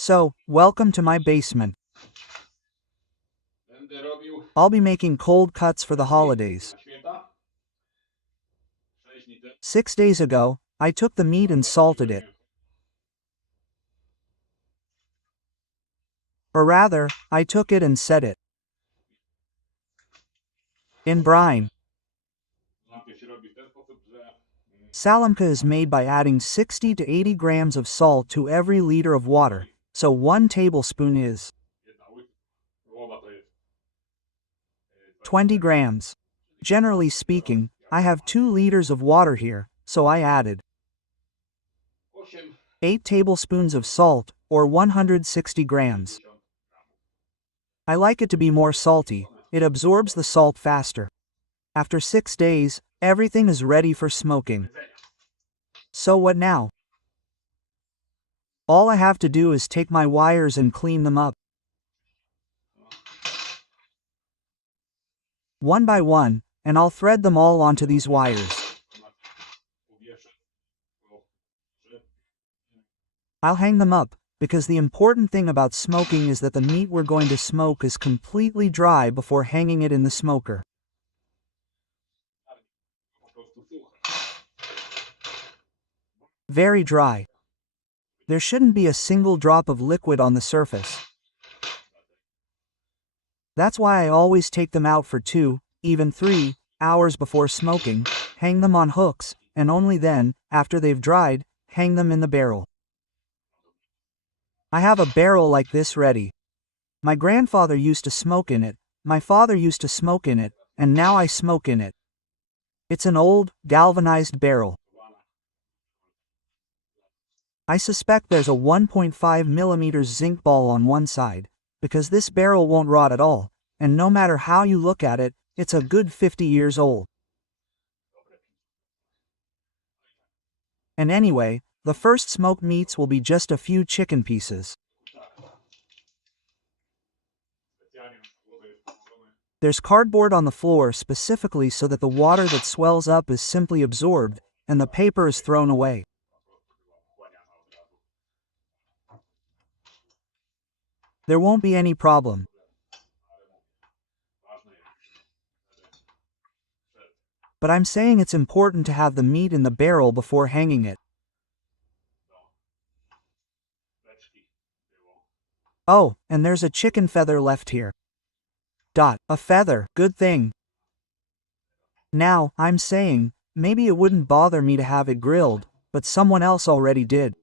So, welcome to my basement. Będę robił I'll be making cold cuts for the holidays. na święta. 6 dni temu 6 days ago, I took the meat and salted it. Or rather, I took it and set it in brine. najpierw się robi w ten sposób, że Salamka is made by adding 60 to 80 grams of salt to every liter of water, so 1 tablespoon is jedna łowa to jest 20 grams. Generally speaking, I have 2 liters of water here, so I added 8 8 tablespoons of salt, or 160 grams. I like it to be more salty, it absorbs the salt faster. After 6 days, everything is ready for smoking. So what now? All I have to do is take my wires and clean them up. One by one, and I'll thread them all onto these wires. I'll hang them up, because the important thing about smoking is that the meat we're going to smoke is completely dry before hanging it in the smoker. Very dry. There shouldn't be a single drop of liquid on the surface. That's why I always take them out for 2, even 3 hours before smoking, hang them on hooks, and only then, after they've dried, hang them in the barrel. I have a barrel like this ready. My grandfather used to smoke in it, my father used to smoke in it, and now I smoke in it. It's an old, galvanized barrel. I suspect there's a 1.5 millimeters zinc ball on one side, because this barrel won't rot at all, and no matter how you look at it, it's a good 50 years old. And anyway, the first smoked meats will be just a few chicken pieces. There's cardboard on the floor specifically so that the water that swells up is simply absorbed, and the paper is thrown away. There won't be any problem. But I'm saying it's important to have the meat in the barrel before hanging it. Oh, and there's a chicken feather left here. A feather, good thing. Now, I'm saying, maybe it wouldn't bother me to have it grilled, but someone else already did.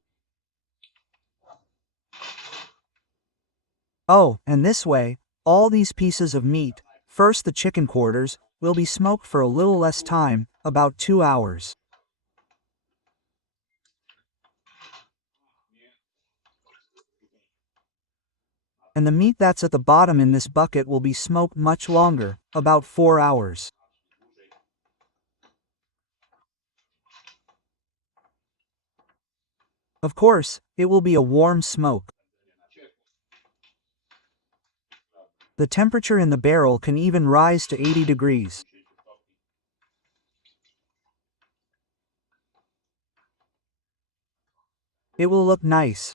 Oh, and this way, all these pieces of meat, first the chicken quarters, will be smoked for a little less time, about 2 hours. And the meat that's at the bottom in this bucket will be smoked much longer, about 4 hours. Of course, it will be a warm smoke. The temperature in the barrel can even rise to 80 degrees. It will look nice.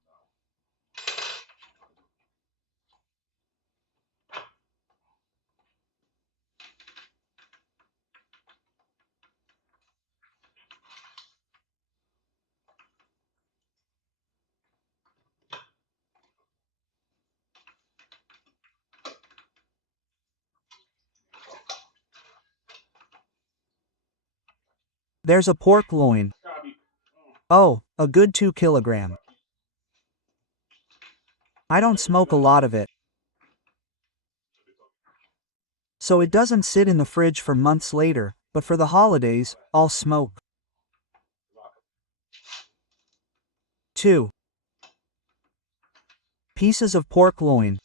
There's a pork loin. Oh, a good 2 kilograms. I don't smoke a lot of it, so it doesn't sit in the fridge for months later, but for the holidays, I'll smoke. 2 pieces of pork loin.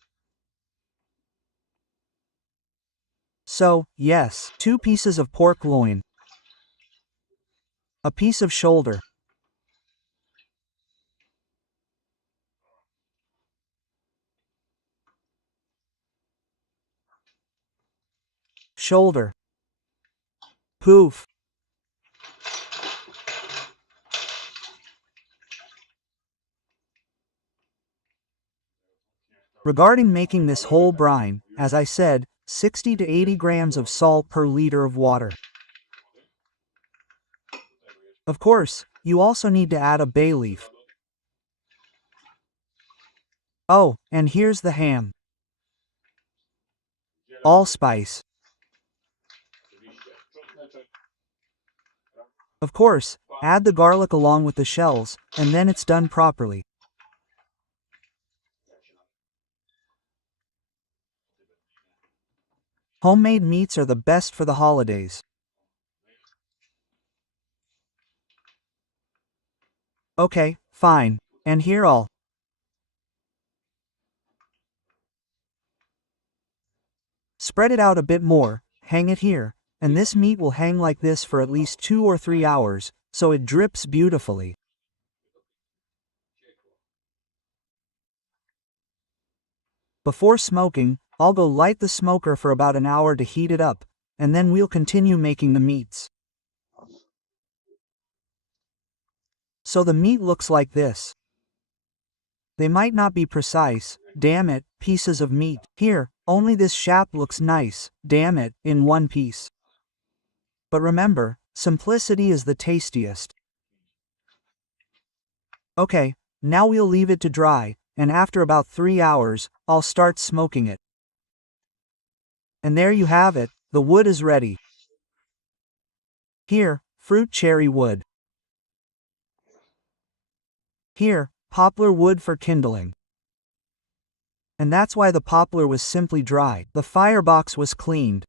So, yes, 2 pieces of pork loin. A piece of shoulder. Shoulder. Poof. Regarding making this whole brine, as I said, 60 to 80 grams of salt per liter of water. Of course, you also need to add a bay leaf. Oh, and here's the ham. Allspice. Of course, add the garlic along with the shells, and then it's done properly. Homemade meats are the best for the holidays. Okay, fine. And here I'll spread it out a bit more, hang it here, and this meat will hang like this for at least 2 or 3 hours, so it drips beautifully. Before smoking, I'll go light the smoker for about an hour to heat it up, and then we'll continue making the meats. So the meat looks like this. They might not be precise, damn it, pieces of meat. Here, only this schab looks nice, damn it, in one piece. But remember, simplicity is the tastiest. Okay, now we'll leave it to dry, and after about 3 hours, I'll start smoking it. And there you have it, the wood is ready. Here, fruit cherry wood. Here, poplar wood for kindling. And that's why the poplar was simply dry. The firebox was cleaned.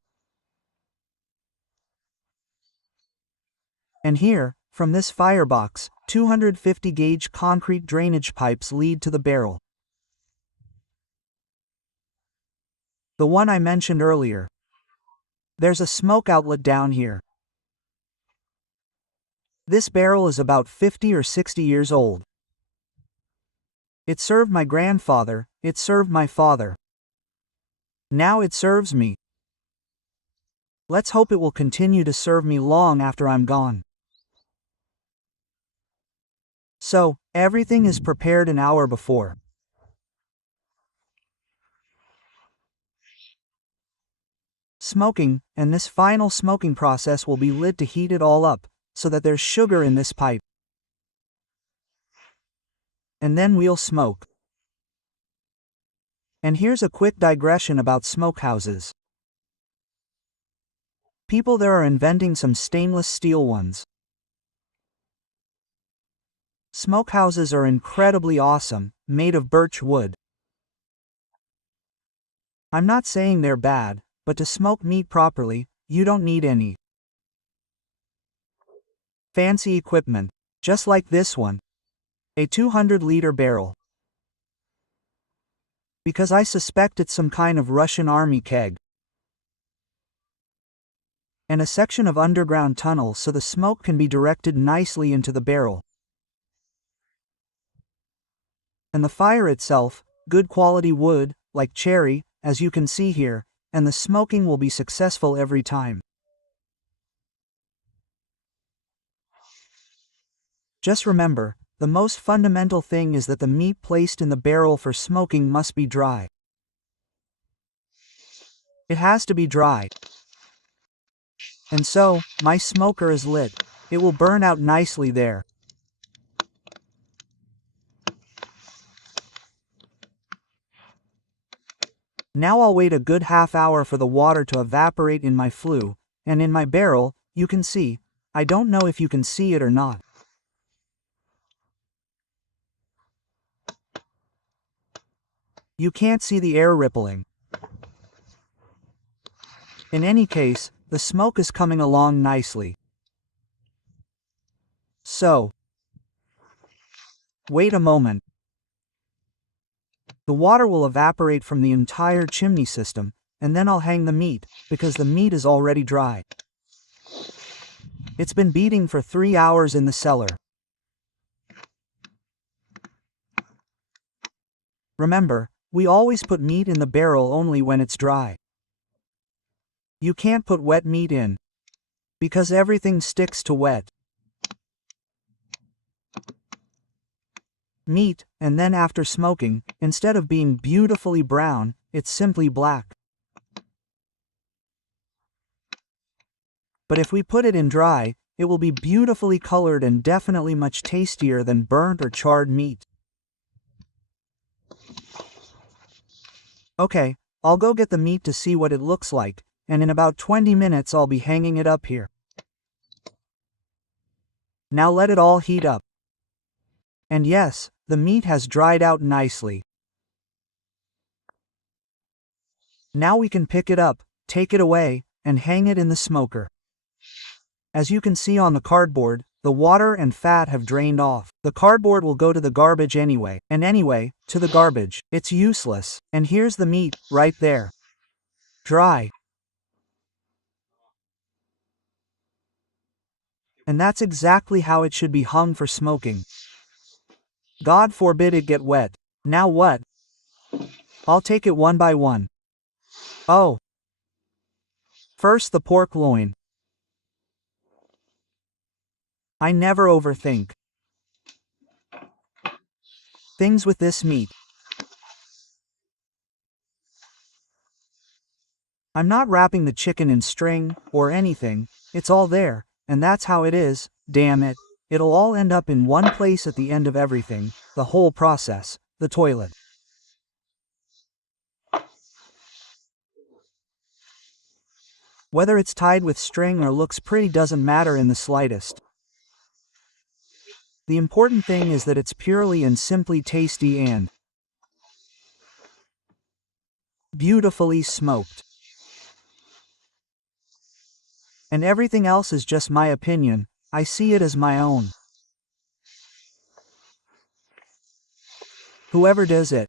And here, from this firebox, 250 gauge concrete drainage pipes lead to the barrel. The one I mentioned earlier. There's a smoke outlet down here. This barrel is about 50 or 60 years old. It served my grandfather, it served my father. Now it serves me. Let's hope it will continue to serve me long after I'm gone. So, everything is prepared an hour before. Smoking, and this final smoking process will be lit to heat it all up, so that there's sugar in this pipe. And then we'll smoke. And here's a quick digression about smokehouses. People there are inventing some stainless steel ones. Smokehouses are incredibly awesome, made of birch wood. I'm not saying they're bad, but to smoke meat properly, you don't need any fancy equipment, just like this one. A 200-liter barrel. Because I suspect it's some kind of Russian army keg. And a section of underground tunnel so the smoke can be directed nicely into the barrel. And the fire itself, good quality wood, like cherry, as you can see here, and the smoking will be successful every time. Just remember, the most fundamental thing is that the meat placed in the barrel for smoking must be dry. It has to be dry. And so, my smoker is lit. It will burn out nicely there. Now I'll wait a good half hour for the water to evaporate in my flue, and in my barrel, you can see, I don't know if you can see it or not. You can't see the air rippling. In any case, the smoke is coming along nicely. So, wait a moment. The water will evaporate from the entire chimney system, and then I'll hang the meat, because the meat is already dry. It's been beating for 3 hours in the cellar. Remember, we always put meat in the barrel only when it's dry. You can't put wet meat in, because everything sticks to wet. meat, and then after smoking, instead of being beautifully brown, it's simply black. But if we put it in dry, it will be beautifully colored and definitely much tastier than burnt or charred meat. Okay, I'll go get the meat to see what it looks like, and in about 20 minutes I'll be hanging it up here. Now let it all heat up. And yes, the meat has dried out nicely. Now we can pick it up, take it away, and hang it in the smoker. As you can see on the cardboard, the water and fat have drained off. The cardboard will go to the garbage anyway, and anyway, to the garbage. It's useless. And here's the meat, right there. Dry. And that's exactly how it should be hung for smoking. God forbid it get wet. Now what? I'll take it one by one. Oh. First the pork loin. I never overthink things with this meat. I'm not wrapping the chicken in string, or anything, it's all there, and that's how it is, damn it. It'll all end up in one place at the end of everything, the whole process, the toilet. Whether it's tied with string or looks pretty doesn't matter in the slightest. The important thing is that it's purely and simply tasty and beautifully smoked. And everything else is just my opinion, I see it as my own. Whoever does it.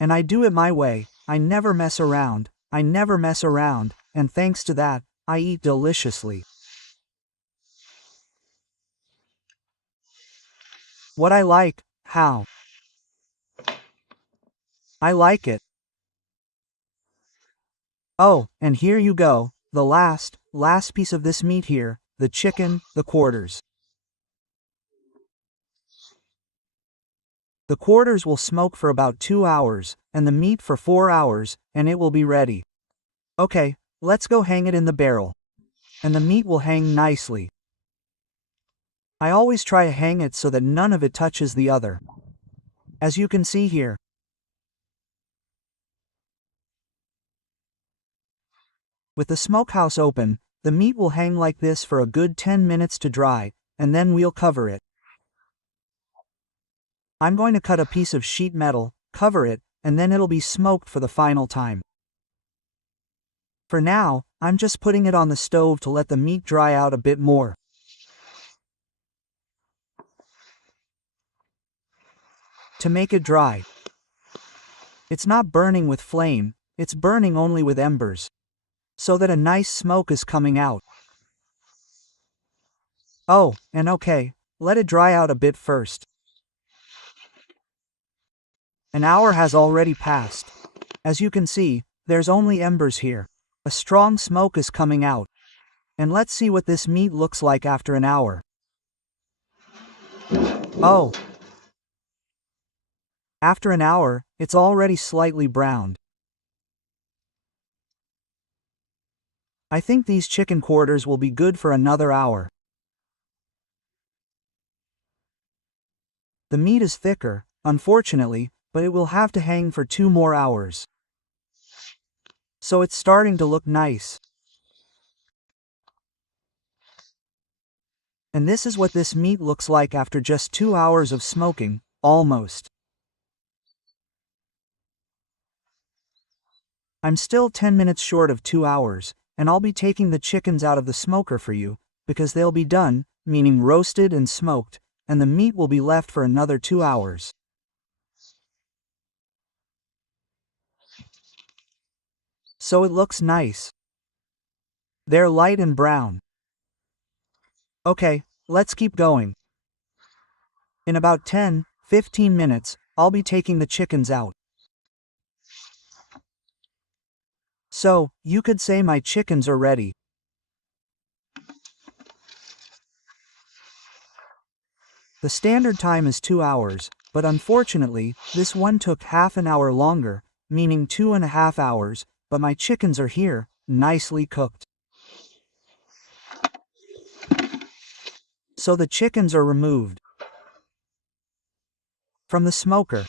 And I do it my way, I never mess around, and thanks to that, I eat deliciously. What I like, how I like it. Oh, and here you go, the last piece of this meat here, the chicken, the quarters. The quarters will smoke for about 2 hours, and the meat for 4 hours, and it will be ready. Okay, let's go hang it in the barrel. And the meat will hang nicely. I always try to hang it so that none of it touches the other. As you can see here. With the smokehouse open, the meat will hang like this for a good 10 minutes to dry, and then we'll cover it. I'm going to cut a piece of sheet metal, cover it, and then it'll be smoked for the final time. For now, I'm just putting it on the stove to let the meat dry out a bit more. To make it dry. It's not burning with flame, it's burning only with embers. So that a nice smoke is coming out. Oh, and okay, let it dry out a bit first. An hour has already passed. As you can see, there's only embers here. A strong smoke is coming out. And let's see what this meat looks like after an hour. Oh! After an hour, it's already slightly browned. I think these chicken quarters will be good for another hour. The meat is thicker, unfortunately, but it will have to hang for 2 more hours. So it's starting to look nice. And this is what this meat looks like after just 2 hours of smoking, almost. I'm still 10 minutes short of 2 hours, and I'll be taking the chickens out of the smoker for you, because they'll be done, meaning roasted and smoked, and the meat will be left for another 2 hours. So it looks nice. They're light and brown. Okay, let's keep going. In about 10-15 minutes, I'll be taking the chickens out. So, you could say my chickens are ready. The standard time is 2 hours, but unfortunately, this one took half an hour longer, meaning 2.5 hours, but my chickens are here, nicely cooked. So the chickens are removed from the smoker.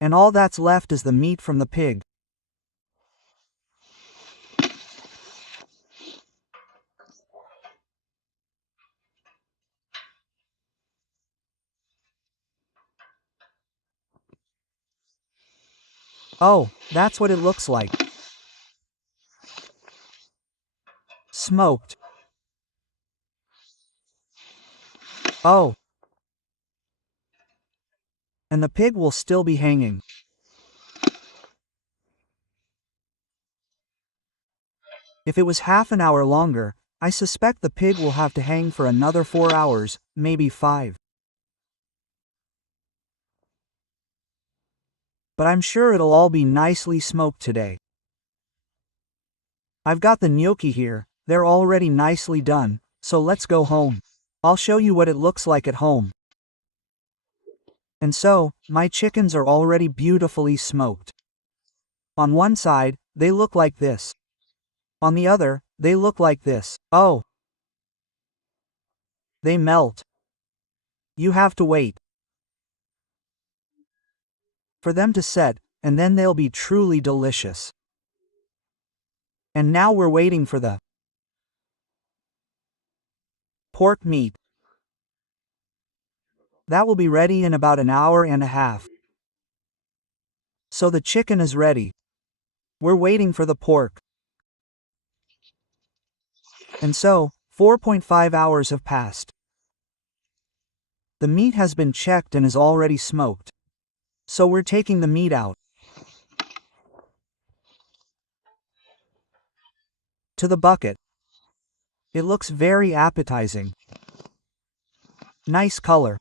And all that's left is the meat from the pig. Oh, that's what it looks like. Smoked. Oh. And the pig will still be hanging. If it was half an hour longer, I suspect the pig will have to hang for another 4 hours, maybe 5. But I'm sure it'll all be nicely smoked today. I've got the gnocchi here, they're already nicely done, so let's go home. I'll show you what it looks like at home. And so, my chickens are already beautifully smoked. On one side, they look like this. On the other, they look like this. Oh! They melt. You have to wait for them to set, and then they'll be truly delicious. And now we're waiting for the pork meat. That will be ready in about an hour and a half. So the chicken is ready. We're waiting for the pork. And so, 4.5 hours have passed. The meat has been checked and is already smoked. So we're taking the meat out to the bucket. It looks very appetizing. Nice color.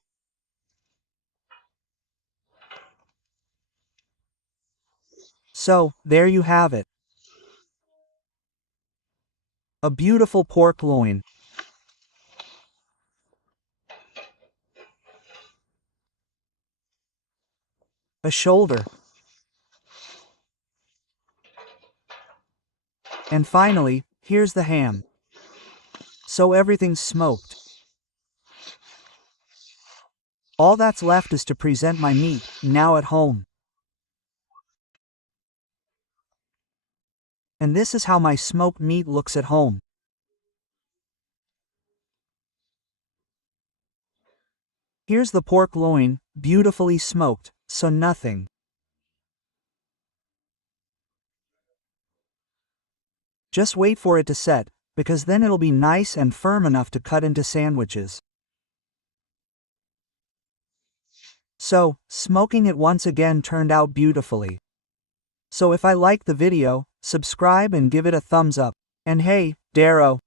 So, there you have it. A beautiful pork loin. A shoulder. And finally, here's the ham. So everything's smoked. All that's left is to present my meat, now at home. And this is how my smoked meat looks at home. Here's the pork loin, beautifully smoked, so nothing. Just wait for it to set, because then it'll be nice and firm enough to cut into sandwiches. So, smoking it once again turned out beautifully. So if I liked the video, subscribe and give it a thumbs up. And hey, Darrow,